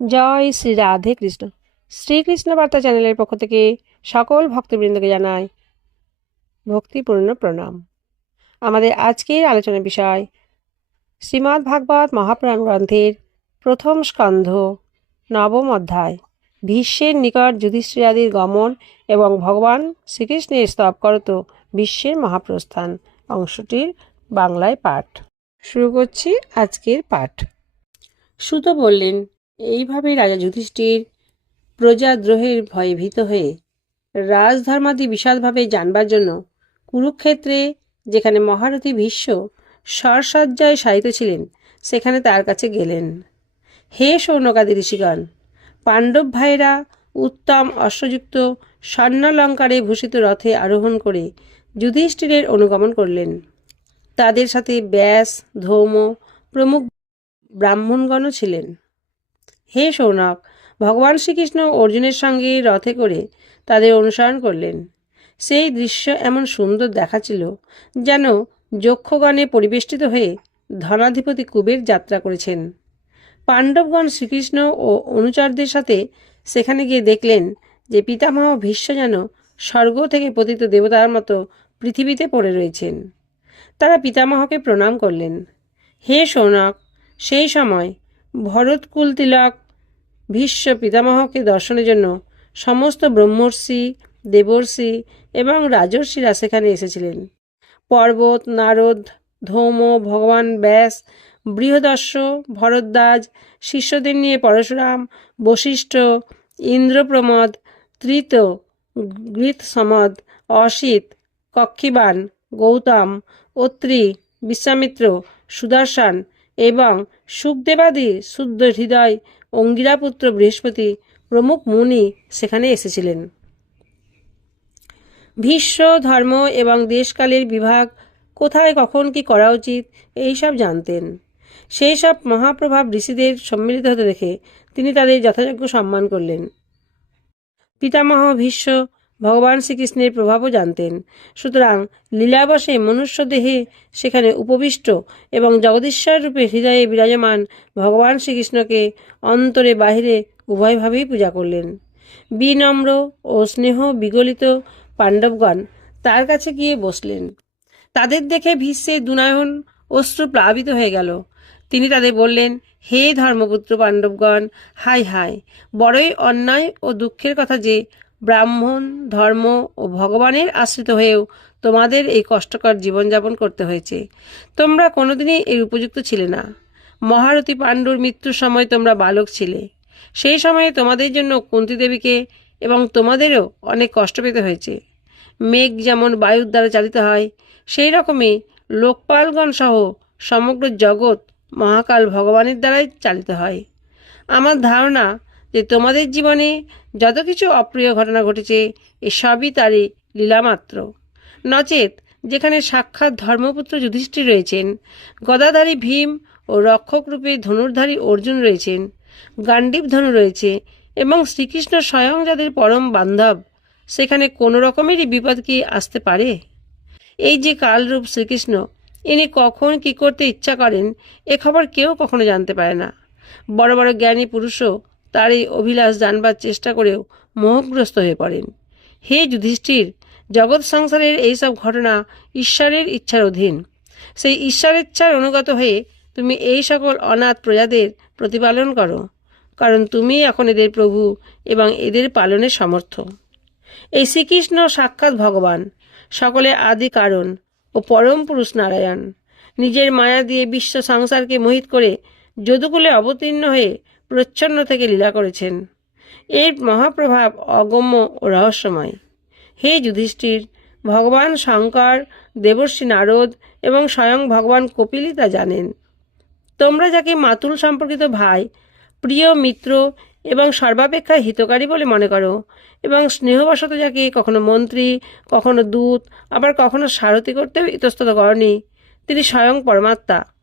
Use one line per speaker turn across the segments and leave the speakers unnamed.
জয় শ্রী রাধে কৃষ্ণ। শ্রীকৃষ্ণ বার্তা চ্যানেলের পক্ষ থেকে সকল ভক্তবৃন্দকে জানাই ভক্তিপূর্ণ প্রণাম। আমাদের আজকের আলোচনার বিষয় শ্রীমদ্ ভাগবত মহাপুরাণ গ্রন্থের প্রথম স্কন্ধ, নবম অধ্যায়। ভীষ্মের নিকট যুধিষ্ঠিরাদির গমন এবং ভগবান শ্রীকৃষ্ণের স্তব করত বিশ্বের মহাপ্রস্থান। অংশটির বাংলায় পাঠ। শুরু করছি আজকের পাঠ। সুত বললেন এইভাবে রাজা যুধিষ্ঠির প্রজাদ্রোহের ভয়ে ভীত হয়ে রাজধর্মাদি বিশালভাবে জানবার জন্য কুরুক্ষেত্রে, যেখানে মহারথী ভীষ্ম স্বরসজ্জায় শায়িত ছিলেন, সেখানে তার কাছে গেলেন। হে সৌনকাদি ঋষিগণ, পাণ্ডব ভাইয়েরা উত্তম অশ্বযুক্ত স্বর্ণালঙ্কারে ভূষিত রথে আরোহণ করে যুধিষ্ঠিরের অনুগমন করলেন। তাদের সাথে ব্যাস, ধৌম প্রমুখ ব্রাহ্মণগণও ছিলেন। হে সৌনক, ভগবান শ্রীকৃষ্ণ অর্জুনের সঙ্গে রথে করে তাদের অনুসরণ করলেন। সেই দৃশ্য এমন সুন্দর দেখাচ্ছিল যেন যক্ষগণে পরিবেষ্টিত হয়ে ধনাধিপতি কুবের যাত্রা করেছেন। পাণ্ডবগণ শ্রীকৃষ্ণ ও অনুচরদের সাথে সেখানে গিয়ে দেখলেন যে পিতামহ ভীষ্ম যেন স্বর্গ থেকে পতিত দেবতার মতো পৃথিবীতে পড়ে রয়েছেন। তারা পিতামহকে প্রণাম করলেন। হে সৌনক, সেই সময় ভরতকুল তিলক ভীষ্ম পিতামহকে দর্শনের জন্য সমস্ত ব্রহ্মর্ষি, দেবর্ষি এবং রাজর্ষিরা সেখানে এসেছিলেন। পর্বত, নারদ, ধৌম, ভগবান ব্যাস বৃহদর্শ ভরদ্বাজ, শিষ্যদের নিয়ে পরশুরাম, বশিষ্ঠ, ইন্দ্রপ্রমদ, ত্রিত গৃতসমদ অসিত, কক্ষিবান, গৌতম, অত্রি, বিশ্বামিত্র, সুদর্শন এবং সুখদেবাদি, শুদ্ধ হৃদয় অঙ্গিরাপুত্র বৃহস্পতি প্রমুখ মুনি সেখানে এসেছিলেন। ভীষ্ম, ধর্ম এবং দেশকালের বিভাগ কোথায় কখন কি করা উচিত, এইসব জানতেন। সেই সব মহাপ্রভাব ঋষিদের সম্মিলিত হতে দেখে তিনি তাদের যথাযোগ্য সম্মান করলেন। পিতামহ ভীষ্ম ভগবান শ্রীকৃষ্ণের প্রভাবও জানতেন। সুতরাং লীলাবশে মনুষ্য দেহে সেখানে উপবিষ্ট এবং জগদীশ্বর রূপে হৃদয়ে বিরাজমান ভগবান শ্রীকৃষ্ণকে অন্তরে বাহিরে উভয়ভাবেই পূজা করলেন। বিনম্র ও স্নেহ বিগলিত পাণ্ডবগণ তার কাছে গিয়ে বসলেন। তাদের দেখে ভীষ্মের দুনায়ন অশ্রু প্লাবিত হয়ে গেল। তিনি তাদের বললেন, হে ধর্মপুত্র পাণ্ডবগণ হাই হাই বড়ই অন্যায় ও দুঃখের কথা যে ব্রাহ্মণ, ধর্ম ও ভগবানের আশ্রিত হয়েও তোমাদের এই কষ্টকর জীবনযাপন করতে হয়েছে। তোমরা কোনোদিনই এর উপযুক্ত ছিলে না। মহারথী পাণ্ডুর মৃত্যুর সময় তোমরা বালক ছিলে। সেই সময়ে তোমাদের জন্য কুন্তী দেবীকে এবং তোমাদেরও অনেক কষ্ট পেতে হয়েছে। মেঘ যেমন বায়ুর দ্বারা চালিত হয়, সেই রকমই লোকপালগণ সহ সমগ্র জগৎ মহাকাল ভগবানের দ্বারাই চালিত হয়। আমার ধারণা যে তোমাদের জীবনে যত কিছু অপ্রিয় ঘটনা ঘটেছে এসবই তারই লীলামাত্র। নচেত যেখানে সাক্ষাৎ ধর্মপুত্র যুধিষ্ঠির রয়েছেন, গদাধারী ভীম ও রক্ষকরূপে ধনুর্ধারী অর্জুন রয়েছেন গান্ডীব ধনু রয়েছে এবং শ্রীকৃষ্ণ স্বয়ং যাদের পরম বান্ধব, সেখানে কোনো রকমেরই বিপদ কি আসতে পারে? এই যে কালরূপ শ্রীকৃষ্ণ, ইনি কখন কি করতে ইচ্ছা করেন, এ খবর কেউ কখনো জানতে পারে না। বড় বড় জ্ঞানী পুরুষও তার এই অভিলাষ জানবার চেষ্টা করেও মোহগ্রস্ত হয়ে পড়েন। হে যুধিষ্ঠির, জগৎ সংসারের এইসব ঘটনা ঈশ্বরের ইচ্ছার অধীন। সেই ঈশ্বরের ইচ্ছার অনুগত হয়ে তুমি এই সকল অনাথ প্রজাদের প্রতিপালন করো, কারণ তুমি এখন এদের প্রভু এবং এদের পালনের সমর্থ। এই শ্রীকৃষ্ণ সাক্ষাৎ ভগবান সকলের আদি কারণ ও পরম পুরুষ নারায়ণ। নিজের মায়া দিয়ে বিশ্ব সংসারকে মোহিত করে যদুকুলে অবতীর্ণ হয়ে প্রচ্ছন্ন থেকে লীলা করেছেন। এর মহাপ্রভাব অগম্য ও রহস্যময়। হে যুধিষ্ঠির, ভগবান শঙ্কর, দেবর্ষী নারদ এবং স্বয়ং ভগবান কপিলই তা জানেন। তোমরা যাকে মাতুল সম্পর্কিত ভাই, প্রিয় মিত্র এবং সর্বাপেক্ষা হিতকারী বলে মনে করো এবং স্নেহবশত যাকে কখনো মন্ত্রী, কখনো দূত, আবার কখনো সারথি করতেও ইতস্তত করনি, তিনি স্বয়ং পরমাত্মা।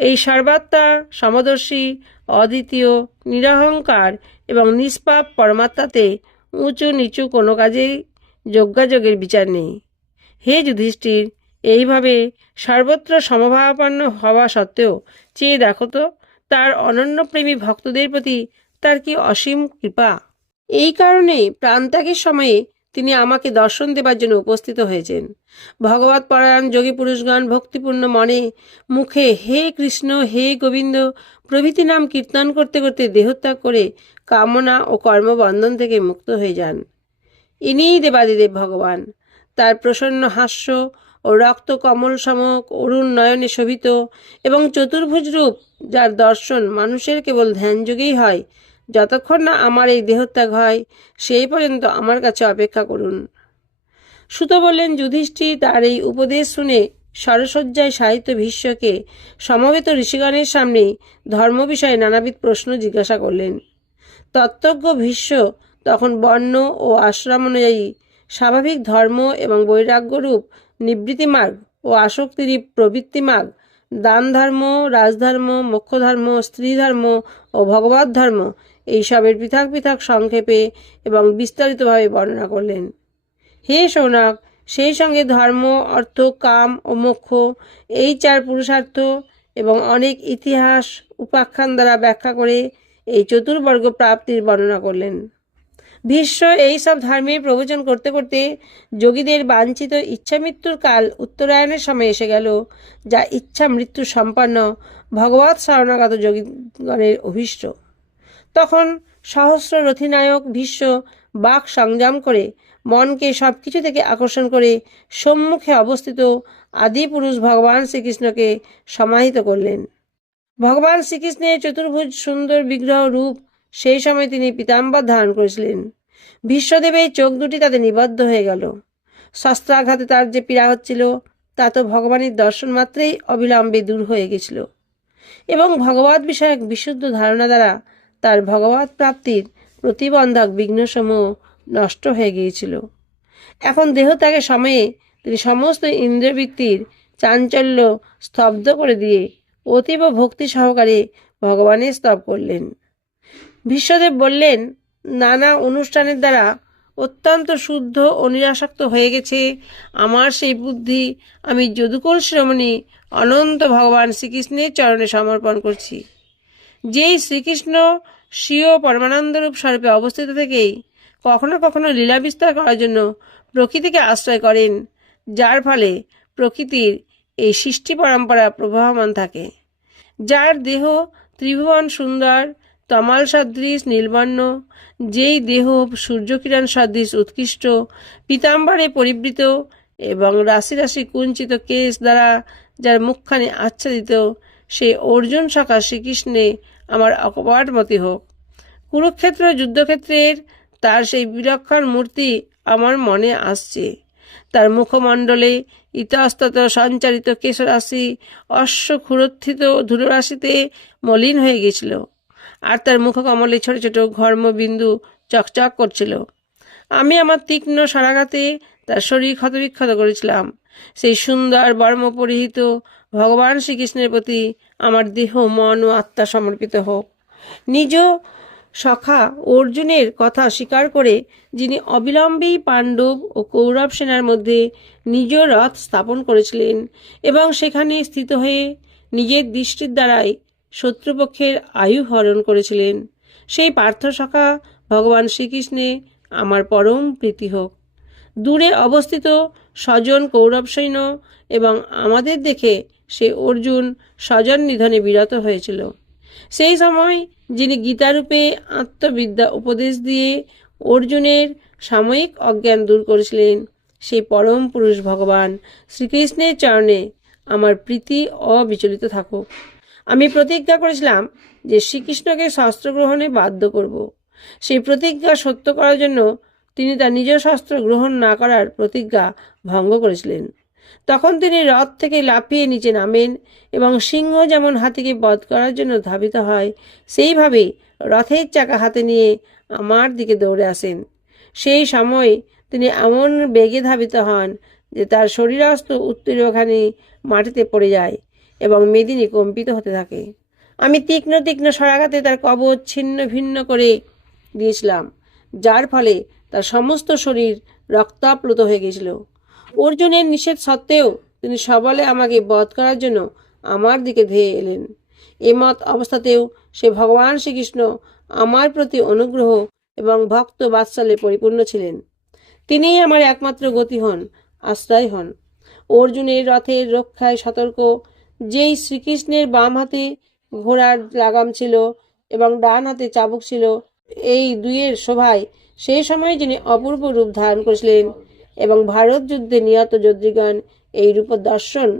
এই সর্বাত্মা, সমদর্শী, অদ্বিতীয়, নিরহংকার এবং নিষ্পাপ পরমাত্মাতে উঁচু নিচু কোনো কাজেই যজ্ঞাযোগের বিচার নেই। হে যুধিষ্ঠির, এইভাবে সর্বত্র সমভাবাপন্ন হওয়া সত্ত্বেও চেয়ে দেখো তো, তার অনন্য প্রেমী ভক্তদের প্রতি তার কি অসীম কৃপা? এই কারণে প্রাণত্যাগের সময়ে তিনি আমাকে দর্শন দেবার জন্য উপস্থিত হয়েছেন। ভগবত পরায়ণ যোগী পুরুষগণ, ভক্তিপূর্ণ মনে মুখে হে কৃষ্ণ, হে গোবিন্দ প্রভৃতি নাম কীর্তন করতে করতে দেহত্যাগ করে কামনা ও কর্মবন্ধন থেকে মুক্ত হয়ে যান। ইনিই দেবাদিদেব ভগবান। তার প্রসন্ন হাস্য ও রক্ত কমল সমক অরুণ নয়নে শোভিত এবং চতুর্ভুজ রূপ যার দর্শন মানুষের কেবল ধ্যানযোগেই হয় যতক্ষণ না আমার এই দেহত্যাগ হয়, সেই পর্যন্ত আমার কাছে অপেক্ষা করুন। সুত বললেন যুধিষ্ঠির তার এই উপদেশ শুনে সরসজ্জায় সাহিত্য ভীষ্মকে সমবেত ঋষিগণের সামনে ধর্ম বিষয়ে নানাবিধ প্রশ্ন জিজ্ঞাসা করলেন। তত্ত্বজ্ঞ ভীষ্ম তখন বর্ণ ও আশ্রম অনুযায়ী স্বাভাবিক ধর্ম এবং বৈরাগ্যরূপ নিবৃত্তি মার্গ ও আসক্তির প্রবৃত্তি মার্গ দান ধর্ম রাজধর্ম, মোক্ষধর্ম স্ত্রী ধর্ম ও ভগবত ধর্ম এইসবের পৃথক পৃথক সংক্ষেপে এবং বিস্তারিতভাবে বর্ণনা করলেন। হে সৌনক, সেই সঙ্গে ধর্ম, অর্থ, কাম ও মোক্ষ, এই চার পুরুষার্থ এবং অনেক ইতিহাস উপাখ্যান দ্বারা ব্যাখ্যা করে এই চতুর্বর্গ প্রাপ্তির বর্ণনা করলেন। ভীষ্ম এই সব ধর্মের প্রবচন করতে করতে যোগীদের বাঞ্ছিত ইচ্ছা মৃত্যুর কাল উত্তরায়ণের সময় এসে গেল, যা ইচ্ছা মৃত্যু সম্পন্ন ভগবৎ শরণাগত যোগীগণের অভীষ্ট। তখন সহস্র রথিনায়ক ভীষ্ম বাক সংযম করে মনকে সব কিছু থেকে আকর্ষণ করে সম্মুখে অবস্থিত আদিপুরুষ ভগবান শ্রীকৃষ্ণকে সমাহিত করলেন। ভগবান শ্রীকৃষ্ণের চতুর্ভুজ সুন্দর বিগ্রহ রূপ সেই সময় তিনি পিতাম্বর ধারণ করেছিলেন। ভীষ্মদেবের চোখ দুটি তাতে নিবদ্ধ হয়ে গেল। শস্ত্রাঘাতে তার যে পীড়া হচ্ছিল, তা তো ভগবানের দর্শন মাত্রেই অবিলম্বে দূর হয়ে গেছিল। এবং ভগবত বিষয়ক বিশুদ্ধ ধারণা দ্বারা তার ভগবত প্রাপ্তির প্রতিবন্ধক বিঘ্নসমূহ নষ্ট হয়ে গিয়েছিল। এখন দেহত্যাগের সময়ে তিনি সমস্ত ইন্দ্রবৃত্তির চাঞ্চল্য স্তব্ধ করে দিয়ে অতীব ভক্তি সহকারে ভগবানের স্তব করলেন। বিশ্বদেব বললেন, নানা অনুষ্ঠানের দ্বারা অত্যন্ত শুদ্ধ ও নিরাসক্ত হয়ে গেছে। আমার সেই বুদ্ধি আমি যদুকুল শ্রমণী অনন্ত ভগবান শ্রীকৃষ্ণের চরণে সমর্পণ করছি। যেই শ্রীকৃষ্ণ স্বীয় পরমানন্দরূপ স্বরূপে অবস্থিত থেকেই কখনো কখনো লীলা বিস্তার করার জন্য প্রকৃতিকে আশ্রয় করেন, যার ফলে প্রকৃতির এই সৃষ্টি পরম্পরা প্রবাহমান থাকে। যার দেহ ত্রিভুবন সুন্দর, তমাল সদৃশ, নীলবর্ণ, যেই দেহ সূর্যকিরণ সদৃশ, উৎকৃষ্ট, পীতাম্বরে পরিবৃত এবং রাশি রাশি কুঞ্চিত কেশ দ্বারা যার মুখখানি আচ্ছাদিত, সেই অর্জুন সখা শ্রীকৃষ্ণে আমার অকপটমতি হোক। কুরুক্ষেত্র, যুদ্ধক্ষেত্রের তার সেই বিলক্ষণ মূর্তি আমার মনে আসছে। তার মুখমণ্ডলে ইতস্তত সঞ্চারিত কেশরাশি অশ্ব ক্ষুরোত্থিত ধুলোরাশিতে মলিন হয়ে গেছিল আর তার মুখকমলে ছোট ছোট ঘর্মবিন্দু চকচক করছিল। আমি আমার তীক্ষ্ণ সরাঘাতে তার শরীর ক্ষতবিক্ষত করেছিলাম। সেই সুন্দর বর্ম পরিহিত ভগবান শ্রীকৃষ্ণের প্রতি আমার দেহ, মন ও আত্মা সমর্পিত হোক। নিজ সখা অর্জুনের কথা স্বীকার করে, যিনি অবিলম্বেই পাণ্ডব ও কৌরব সেনার মধ্যে নিজ রথ স্থাপন করেছিলেন এবং সেখানে স্থিত হয়ে নিজের দৃষ্টির দ্বারাই শত্রুপক্ষের আয়ু হরণ করেছিলেন, সেই পার্থ সখা ভগবান শ্রীকৃষ্ণে আমার পরম প্রীতি হোক। দূরে অবস্থিত স্বজন কৌরব সৈন্য এবং আমাদের দেখে সে অর্জুন স্বজন নিধনে বিরত হয়েছিল। সেই সময় যিনি গীতারূপে আত্মবিদ্যা উপদেশ দিয়ে অর্জুনের সাময়িক অজ্ঞান দূর করেছিলেন, সেই পরম পুরুষ ভগবান শ্রীকৃষ্ণের চরণে আমার প্রীতি অবিচলিত থাকুক। আমি প্রতিজ্ঞা করেছিলাম যে শ্রীকৃষ্ণকে শস্ত্র গ্রহণে বাধ্য করব। সেই প্রতিজ্ঞা সত্য করার জন্য তিনি তার নিজ শস্ত্র গ্রহণ না করার প্রতিজ্ঞা ভঙ্গ করেছিলেন। তখন তিনি রথ থেকে লাফিয়ে নিচে নামেন এবং সিংহ যেমন হাতিকে বধ করার জন্য ধাবিত হয়, সেইভাবে রথের চাকা হাতে নিয়ে আমার দিকে দৌড়ে আসেন। সেই সময় তিনি এমন বেগে ধাবিত হন যে তার শরীরস্থ উত্তীর্ণখানি মাটিতে পড়ে যায় এবং মেদিনী কম্পিত হতে থাকে। আমি তীক্ষ্ণ তীক্ষ্ণ সরাঘাতে তার কবচ ছিন্ন ভিন্ন করে দিয়েছিলাম, যার ফলে তার সমস্ত শরীর রক্তাপ্লুত হয়ে গেছিল। অর্জুনের নিষেধ সত্ত্বেও তিনি সবলে আমাকে বধ করার জন্য আমার দিকে ধেয়ে এলেন। এমত অবস্থাতেও সে ভগবান শ্রীকৃষ্ণ আমার প্রতি অনুগ্রহ এবং ভক্ত বাৎসল্যে পরিপূর্ণ ছিলেন। তিনিই আমার একমাত্র গতি হন, আশ্রয় হন। অর্জুনের রথের রক্ষায় সতর্ক, যেই শ্রীকৃষ্ণের বাম হাতে ঘোড়ার লাগাম ছিল এবং ডান হাতে চাবুক ছিল, এই দুইয়ের শোভায় সেই সময় যিনি অপূর্ব রূপ ধারণ করেছিলেন এবং ভারত যুদ্ধে নিহত যোদ্রীগণ এই রূপ দর্শন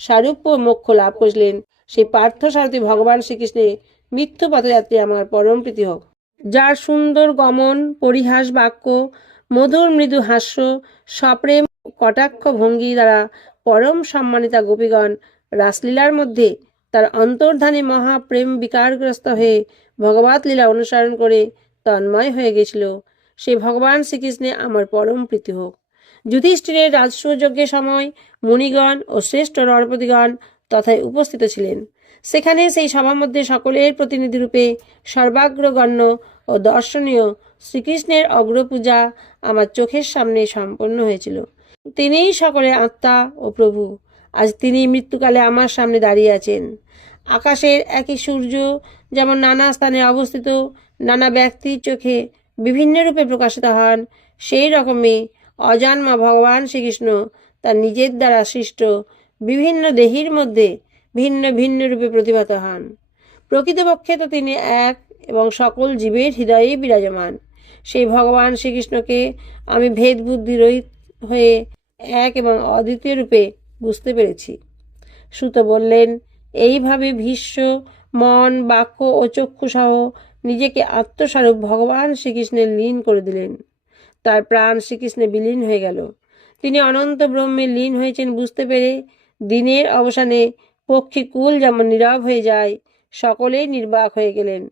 সারূপ্য মোক্ষ লাভ করেছিলেন সেই পার্থ সারথী ভগবান শ্রীকৃষ্ণে মৃত্যু পথযাত্রী আমার পরম প্রীতি হোক। যার সুন্দর গমন, পরিহাস বাক্য, মধুর মৃদু হাস্য, সপ্রেম কটাক্ষ ভঙ্গি দ্বারা পরম সম্মানিতা গোপীগণ রাসলীলার মধ্যে তার অন্তর্ধানী মহাপ্রেম বিকারগ্রস্ত হয়ে ভগবত লীলা অনুসরণ করে তন্ময় হয়ে গেছিল সে ভগবান শ্রীকৃষ্ণে আমার পরম প্রীতি হোক। যুধিষ্ঠিরের রাজসূযজ্ঞের সময় মুনিগণ ও শ্রেষ্ঠ নরপতিগণ তথায় উপস্থিত ছিলেন। সেখানে সেই সভার মধ্যে সকলের প্রতিনিধিরূপে সর্বাগ্রগণ্য ও দর্শনীয় শ্রীকৃষ্ণের অগ্রপূজা আমার চোখের সামনে সম্পন্ন হয়েছিল। তিনিই সকলের আত্মা ও প্রভু। আজ তিনি মৃত্যুকালে আমার সামনে দাঁড়িয়ে আছেন। আকাশের একই সূর্য যেমন নানা স্থানে অবস্থিত, নানা ব্যক্তির চোখে বিভিন্ন রূপে প্রকাশিত হন, সেই রকমই অজান্মা ভগবান শ্রীকৃষ্ণ তার নিজের দ্বারা সৃষ্ট বিভিন্ন দেহির মধ্যে ভিন্ন ভিন্ন রূপে প্রতিভাত হন। প্রকৃতপক্ষে তো তিনি এক এবং সকল জীবের হৃদয়েই বিরাজমান। সেই ভগবান শ্রীকৃষ্ণকে আমি ভেদ বুদ্ধি রহিত হয়ে এক এবং অদ্বিতীয় রূপে বুঝতে পেরেছি। সুত বললেন, এইভাবে ভীষ্ম, মন, বাক্য ও চক্ষুসহ নিজেকে আত্মস্বরূপ ভগবান শ্রীকৃষ্ণের লীন করে দিলেন। তার প্রাণ শ্রীকৃষ্ণে বিলীন হয়ে গেল। তিনি অনন্ত ব্রহ্মে লীন হয়েছেন বুঝতে পেরে দিনের অবসানে পক্ষী কুল যেমন নীরব হয়ে যায়, সকলেই নির্বাক হয়ে গেলেন।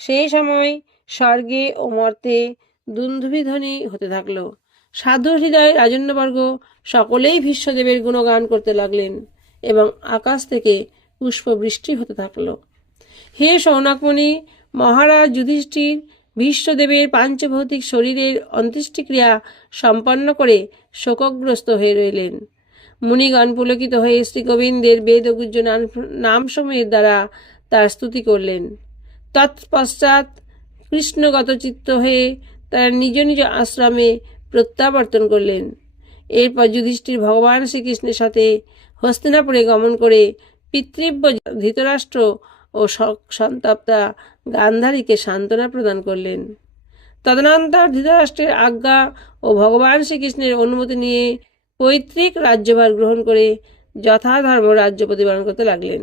সেই সময় স্বর্গে ও মর্তে দুন্ধুবিধ্বনি হতে থাকল। সাধু হৃদয় রাজন্যবর্গ সকলেই ভীষ্মদেবের গুণগান করতে লাগলেন এবং আকাশ থেকে পুষ্পবৃষ্টি হতে থাকল। হে সৌনকমণি, মহারাজ যুধিষ্ঠির ভীষ্মদেবের পাঞ্চভৌতিক শরীরের অন্ত্যেষ্টিক্রিয়া সম্পন্ন করে শোকগ্রস্ত হয়ে রইলেন। মুনিগণ পুলকিত হয়ে শ্রীগোবিন্দের বেদ ও গুজ্জ নামসমূহের দ্বারা তার স্তুতি করলেন। তৎপশ্চাৎ কৃষ্ণগত চিত্ত হয়ে তারা নিজ নিজ আশ্রমে প্রত্যাবর্তন করলেন। এরপর যুধিষ্ঠির ভগবান শ্রীকৃষ্ণের সাথে হস্তিনাপুরে গমন করে পিতৃব্য ধৃতরাষ্ট্র ও সন্তপ্তা গান্ধারীকে সান্ত্বনা প্রদান করলেন। তদনন্তর ধৃতরাষ্ট্রের আজ্ঞা ও ভগবান শ্রীকৃষ্ণের অনুমতি নিয়ে পৈতৃক রাজ্যভার গ্রহণ করে যথাধর্ম রাজ্য প্রতিপালন করতে লাগলেন।